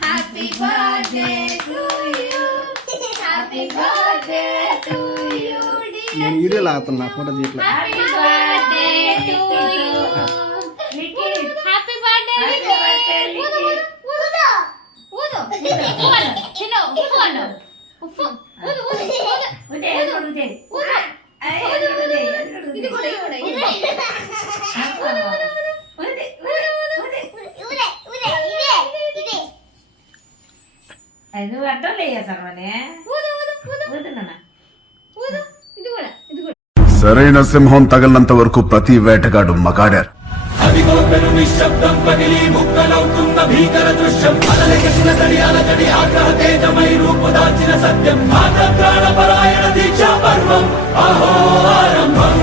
Happy birthday to you happy birthday to you నేను video లాగుతున్నా photo తీయట్లా happy birthday to you happy birthday ఊదు ఊదు చిన్న ఊదు ఉఫ్ ఊదు ఊదు ఊదు ఇది కూడా నువ్వు అర్థం లేదా సర్వనే సరైన సింహం తగిలినంత వరకు ప్రతి వేటగాడు మగాడారు. అదిగో పెను నిశ్శబ్దం పగిలి ముక్కలవుతున్న భీకర దృశ్యం అలలెగసిన తడి ఆగ్రహ తేజమై రూపుదాల్చిన సత్యం ఆగ్రహ ప్రాణపరాయణ దీక్షా పర్వం అహో ఆరంభం